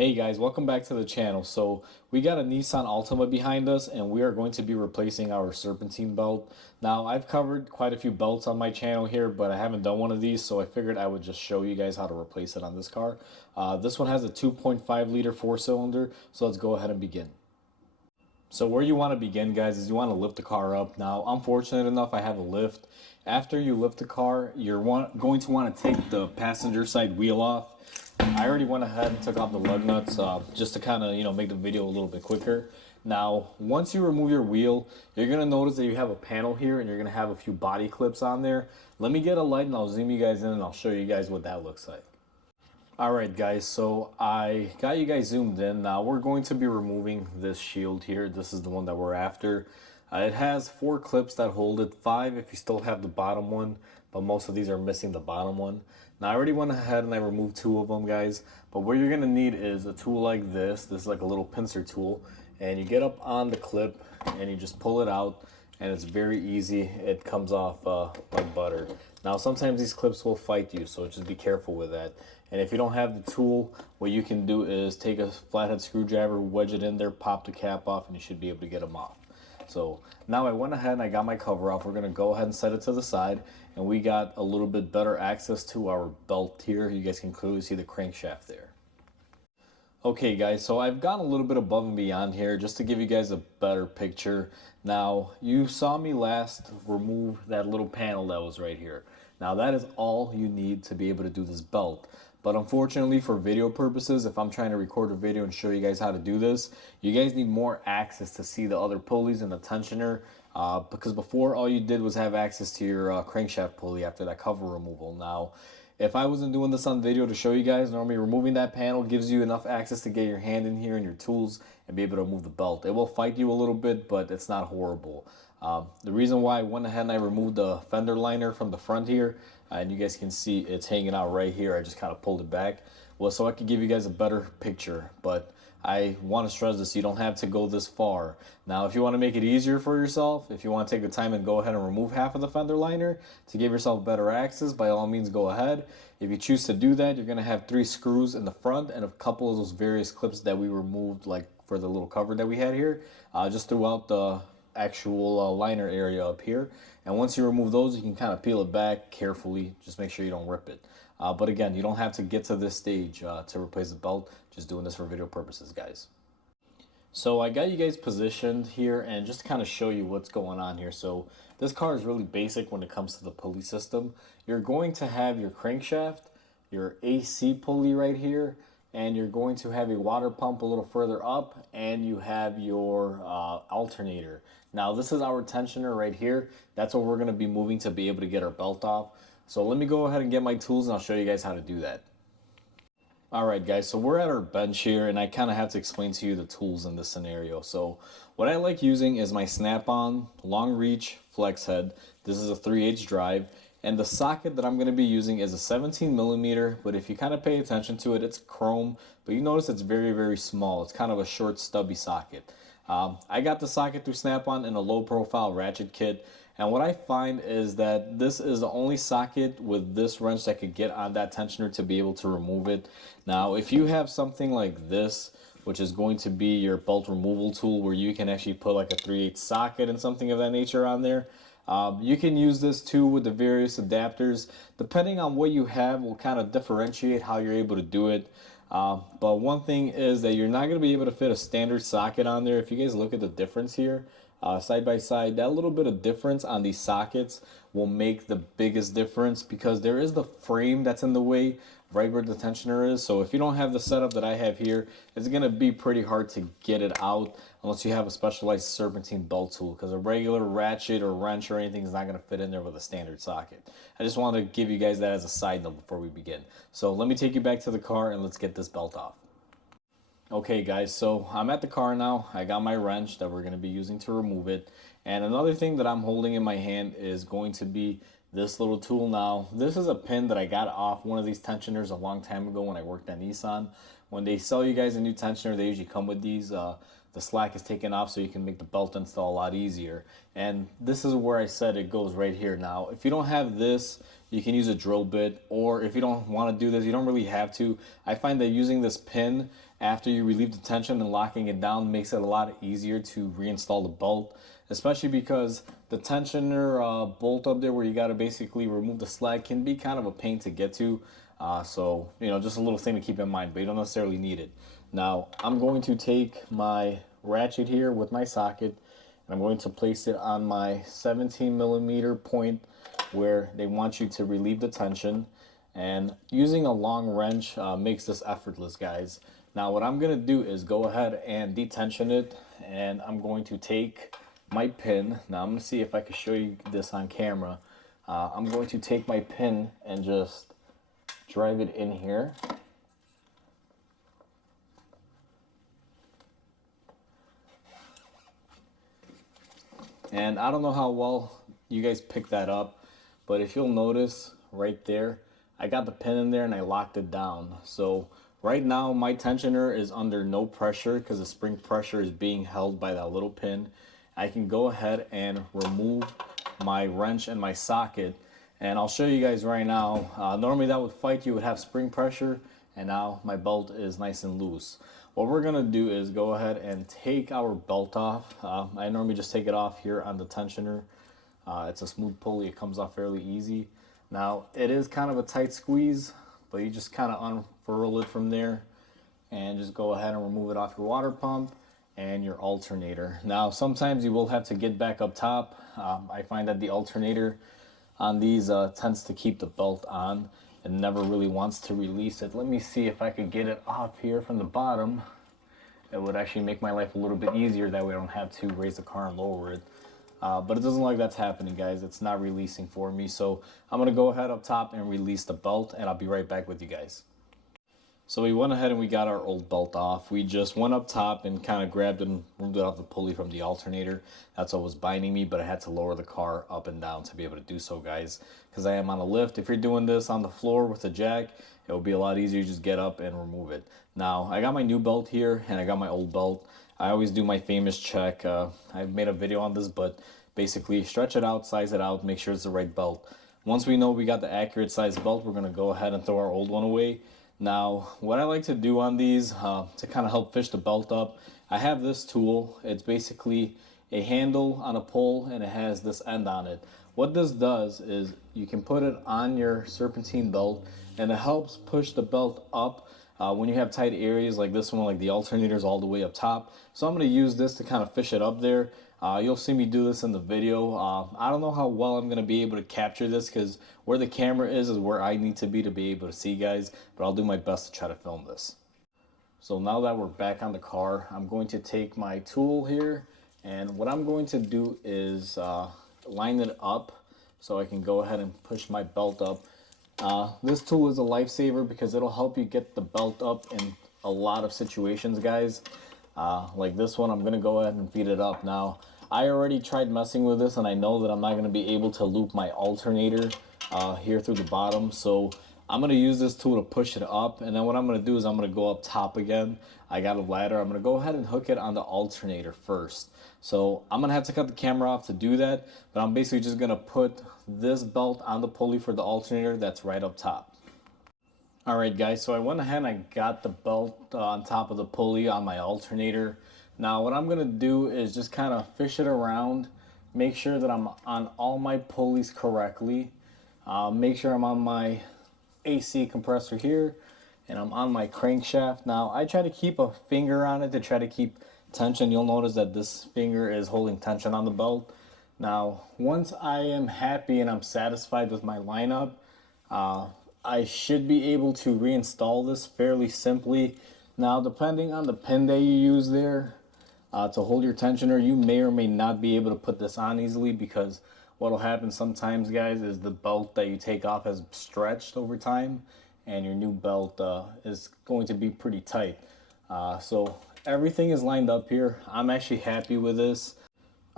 Hey guys, welcome back to the channel. So we got a Nissan Altima behind us and we are going to be replacing our serpentine belt. Now I've covered quite a few belts on my channel here, but I haven't done one of these, so I figured I would just show you guys how to replace it on this car. This one has a 2.5 liter 4-cylinder, so let's go ahead and begin. So where you want to begin, guys, is you want to lift the car up. Now I'm fortunate enough I have a lift. After you lift the car, you're going to want to take the passenger side wheel off. I already went ahead and took off the lug nuts just to kind of, make the video a little bit quicker. Now, once you remove your wheel, you're going to notice that you have a panel here and you're going to have a few body clips on there. Let me get a light and I'll zoom you guys in and I'll show you guys what that looks like. Alright guys, so I got you guys zoomed in. Now we're going to be removing this shield here. This is the one that we're after. It has 4 clips that hold it, 5 if you still have the bottom one, but most of these are missing the bottom one. Now I already went ahead and I removed 2 of them, guys, but what you're going to need is a tool like this. This is like a little pincer tool, and you get up on the clip and you just pull it out, and it's very easy. It comes off like butter. Now sometimes these clips will fight you, so just be careful with that. And if you don't have the tool, what you can do is take a flathead screwdriver, wedge it in there, pop the cap off, and you should be able to get them off. So now I went ahead and I got my cover off. We're going to go ahead and set it to the side, and we got a little bit better access to our belt here. You guys can clearly see the crankshaft there. Okay guys, so I've gone a little bit above and beyond here just to give you guys a better picture. Now, you saw me last remove that little panel that was right here. Now that is all you need to be able to do this belt. But unfortunately, for video purposes, if I'm trying to record a video and show you guys how to do this, you guys need more access to see the other pulleys and the tensioner. Because before, all you did was have access to your crankshaft pulley after that cover removal. Now, if I wasn't doing this on video to show you guys, normally removing that panel gives you enough access to get your hand in here and your tools and be able to move the belt. It will fight you a little bit, but it's not horrible. The reason why I went ahead and I removed the fender liner from the front here, and you guys can see it's hanging out right here. I just kind of pulled it back. Well, so I could give you guys a better picture, but I want to stress this, you don't have to go this far. Now, if you want to make it easier for yourself, if you want to take the time and go ahead and remove half of the fender liner to give yourself better access, by all means go ahead. If you choose to do that, you're going to have 3 screws in the front and a couple of those various clips that we removed, like for the little cover that we had here, just throughout the actual liner area up here. And once you remove those, you can kind of peel it back carefully. Just make sure you don't rip it. But again, you don't have to get to this stage to replace the belt. Just doing this for video purposes, guys. So I got you guys positioned here, and just to kind of show you what's going on here. So this car is really basic when it comes to the pulley system. You're going to have your crankshaft, your AC pulley right here, and you're going to have a water pump a little further up, and you have your alternator. Now this is our tensioner right here. That's what we're going to be moving to be able to get our belt off. So let me go ahead and get my tools and I'll show you guys how to do that. Alright guys, so we're at our bench here, and I kind of have to explain to you the tools in this scenario. So what I like using is my snap-on long reach flex head. This is a 3/8 drive, and the socket that I'm going to be using is a 17mm, but if you kind of pay attention to it, it's chrome, but you notice it's very, very small. It's kind of a short, stubby socket. I got the socket through Snap-on in a low profile ratchet kit, and what I find is that this is the only socket with this wrench that could get on that tensioner to be able to remove it. Now if you have something like this, which is going to be your belt removal tool, where you can actually put like a 3/8 socket and something of that nature on there, you can use this too with the various adapters. Depending on what you have will kind of differentiate how you're able to do it. But one thing is that you're not going to be able to fit a standard socket on there. If you guys look at the difference here, side by side, that little bit of difference on these sockets will make the biggest difference, because there is the frame that's in the way right where the tensioner is. So if you don't have the setup that I have here, it's going to be pretty hard to get it out unless you have a specialized serpentine belt tool, because a regular ratchet or wrench or anything is not going to fit in there with a standard socket. I just want to give you guys that as a side note before we begin. So let me take you back to the car and let's get this belt off. Okay guys, so I'm at the car now. I got my wrench that we're going to be using to remove it. And another thing that I'm holding in my hand is going to be this little tool. Now, this is a pin that I got off one of these tensioners a long time ago when I worked at Nissan. When they sell you guys a new tensioner, they usually come with these. The slack is taken off so you can make the belt install a lot easier. And this is where I said it goes right here. Now, if you don't have this, you can use a drill bit, or if you don't want to do this, you don't really have to. I find that using this pin after you relieve the tension and locking it down makes it a lot easier to reinstall the bolt, especially because the tensioner bolt up there where you got to basically remove the slack can be kind of a pain to get to. So, you know, just a little thing to keep in mind, but you don't necessarily need it. Now, I'm going to take my ratchet here with my socket, and I'm going to place it on my 17mm point where they want you to relieve the tension. And using a long wrench makes this effortless, guys. Now, what I'm going to do is go ahead and detension it, and I'm going to take my pin. Now, I'm going to see if I can show you this on camera. I'm going to take my pin and just drive it in here. And I don't know how well you guys picked that up, but if you'll notice right there, I got the pin in there and I locked it down. So right now my tensioner is under no pressure because the spring pressure is being held by that little pin. I can go ahead and remove my wrench and my socket, and I'll show you guys right now. Normally that would fight, you would have spring pressure, and now my belt is nice and loose. What we're gonna do is go ahead and take our belt off. I normally just take it off here on the tensioner. It's a smooth pulley, it comes off fairly easy. Now it is kind of a tight squeeze, but you just kind of unfurl it from there and just go ahead and remove it off your water pump and your alternator. Now sometimes you will have to get back up top. I find that the alternator on these tends to keep the belt on and never really wants to release it. Let me see if I could get it off here from the bottom. It would actually make my life a little bit easier. That way I don't have to raise the car and lower it. But it doesn't look like that's happening, guys. It's not releasing for me. So I'm gonna go ahead up top and release the belt, and I'll be right back with you guys. So we went ahead and we got our old belt off. We just went up top and kind of grabbed and removed it off the pulley from the alternator. That's what was binding me, but I had to lower the car up and down to be able to do so, guys, because I am on a lift. If you're doing this on the floor with a jack, it will be a lot easier. You just get up and remove it. Now, I got my new belt here and I got my old belt. I always do my famous check. I've made a video on this, but basically stretch it out, size it out, make sure it's the right belt. Once we know we got the accurate size belt, we're gonna go ahead and throw our old one away. Now, what I like to do on these to kind of help fish the belt up, I have this tool. It's basically a handle on a pole and it has this end on it. What this does is you can put it on your serpentine belt and it helps push the belt up when you have tight areas like this one, like the alternator's all the way up top. So I'm going to use this to kind of fish it up there. You'll see me do this in the video. I don't know how well I'm going to be able to capture this because where the camera is where I need to be able to see, guys, but I'll do my best to try to film this. So now that we're back on the car, I'm going to take my tool here, and what I'm going to do is line it up so I can go ahead and push my belt up. This tool is a lifesaver because it'll help you get the belt up in a lot of situations, guys. Like this one, I'm going to go ahead and feed it up. Now, I already tried messing with this and I know that I'm not going to be able to loop my alternator here through the bottom. So I'm going to use this tool to push it up. And then what I'm going to do is I'm going to go up top again. I got a ladder. I'm going to go ahead and hook it on the alternator first. So I'm going to have to cut the camera off to do that. But I'm basically just going to put this belt on the pulley for the alternator that's right up top. Alright guys, so I went ahead and I got the belt on top of the pulley on my alternator. Now what I'm going to do is just kind of fish it around, make sure that I'm on all my pulleys correctly, make sure I'm on my AC compressor here, and I'm on my crankshaft. Now I try to keep a finger on it to try to keep tension. You'll notice that this finger is holding tension on the belt. Now once I am happy and I'm satisfied with my lineup, I should be able to reinstall this fairly simply. Now, depending on the pin that you use there to hold your tensioner, you may or may not be able to put this on easily, because what will happen sometimes, guys, is the belt that you take off has stretched over time and your new belt is going to be pretty tight. So everything is lined up here. I'm actually happy with this.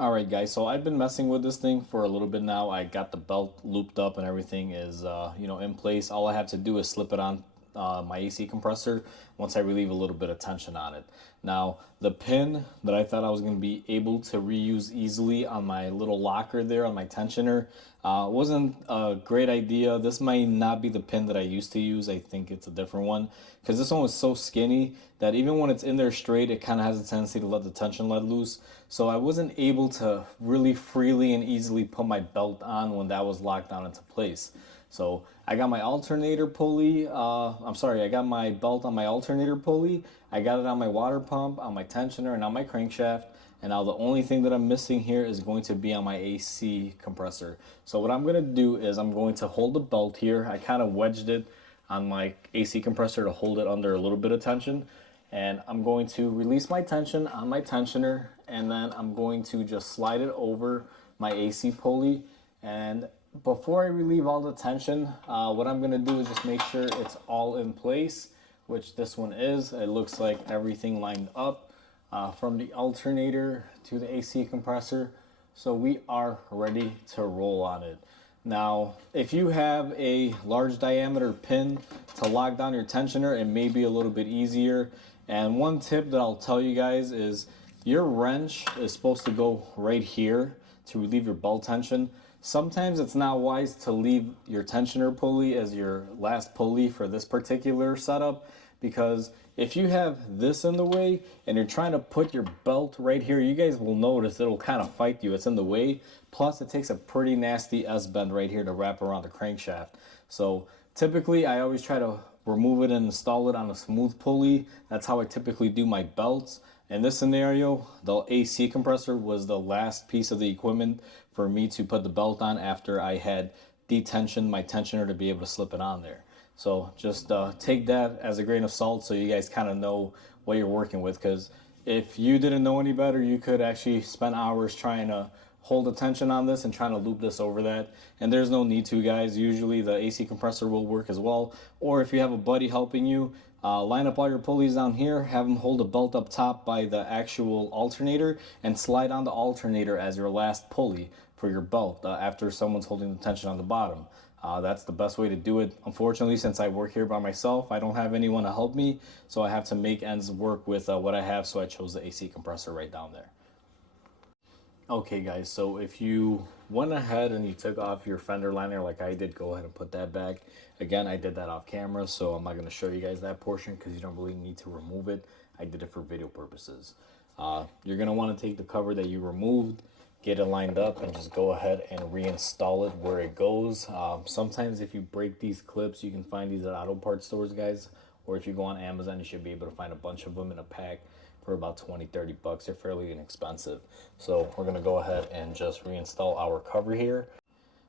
All right, guys. So I've been messing with this thing for a little bit now. I got the belt looped up and everything is, in place. All I have to do is slip it on my AC compressor once I relieve a little bit of tension on it. Now, the pin that I thought I was going to be able to reuse easily on my little locker there on my tensioner wasn't a great idea. This might not be the pin that I used to use. I think it's a different one because this one was so skinny that even when it's in there straight, it kind of has a tendency to let the tension let loose. So I wasn't able to really freely and easily put my belt on when that was locked down into place. So I got my alternator pulley, I got my belt on my alternator pulley, I got it on my water pump, on my tensioner, and on my crankshaft. And now the only thing that I'm missing here is going to be on my AC compressor. So what I'm going to do is I'm going to hold the belt here. I kind of wedged it on my AC compressor to hold it under a little bit of tension. And I'm going to release my tension on my tensioner, and then I'm going to just slide it over my AC pulley. And before I relieve all the tension, what I'm going to do is just make sure it's all in place, which this one is. It looks like everything lined up from the alternator to the AC compressor. So we are ready to roll on it. Now, if you have a large diameter pin to lock down your tensioner, it may be a little bit easier. And one tip that I'll tell you guys is your wrench is supposed to go right here to relieve your belt tension. Sometimes it's not wise to leave your tensioner pulley as your last pulley for this particular setup, because if you have this in the way and you're trying to put your belt right here, you guys will notice it'll kind of fight you. It's in the way. Plus, it takes a pretty nasty S-bend right here to wrap around the crankshaft. So typically, I always try to remove it and install it on a smooth pulley. That's how I typically do my belts. In this scenario, the AC compressor was the last piece of the equipment for me to put the belt on after I had detensioned my tensioner to be able to slip it on there. So just take that as a grain of salt so you guys kind of know what you're working with, because if you didn't know any better, you could actually spend hours trying to hold the tension on this and trying to loop this over that. And there's no need to, guys. Usually the AC compressor will work as well. Or if you have a buddy helping you, line up all your pulleys down here, have them hold the belt up top by the actual alternator, and slide on the alternator as your last pulley for your belt after someone's holding the tension on the bottom. That's the best way to do it. Unfortunately, since I work here by myself, I don't have anyone to help me, so I have to make ends work with what I have, so I chose the AC compressor right down there. Okay, guys, so if you went ahead and you took off your fender liner like I did, go ahead and put that back. Again, I did that off camera, so I'm not going to show you guys that portion because you don't really need to remove it. I did it for video purposes. You're going to want to take the cover that you removed, get it lined up, and just go ahead and reinstall it where it goes. Sometimes if you break these clips, you can find these at auto parts stores, guys, or if you go on Amazon, you should be able to find a bunch of them in a pack for about 20-30 bucks. They're fairly inexpensive. So we're going to go ahead and just reinstall our cover here.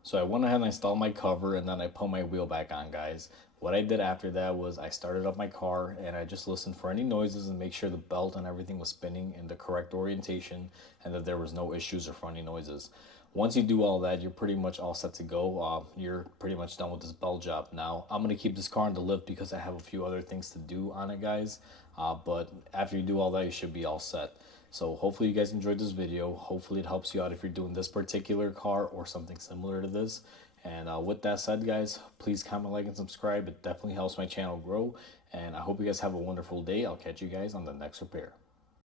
So I went ahead and installed my cover, and then I put my wheel back on, guys. What I did after that was I started up my car and I just listened for any noises and make sure the belt and everything was spinning in the correct orientation and that there was no issues or funny noises. Once you do all that, you're pretty much all set to go. You're pretty much done with this belt job. Now, I'm going to keep this car on the lift because I have a few other things to do on it, guys. But after you do all that, you should be all set. So hopefully you guys enjoyed this video. Hopefully it helps you out if you're doing this particular car or something similar to this. And with that said, guys, please comment, like, and subscribe. It definitely helps my channel grow. And I hope you guys have a wonderful day. I'll catch you guys on the next repair.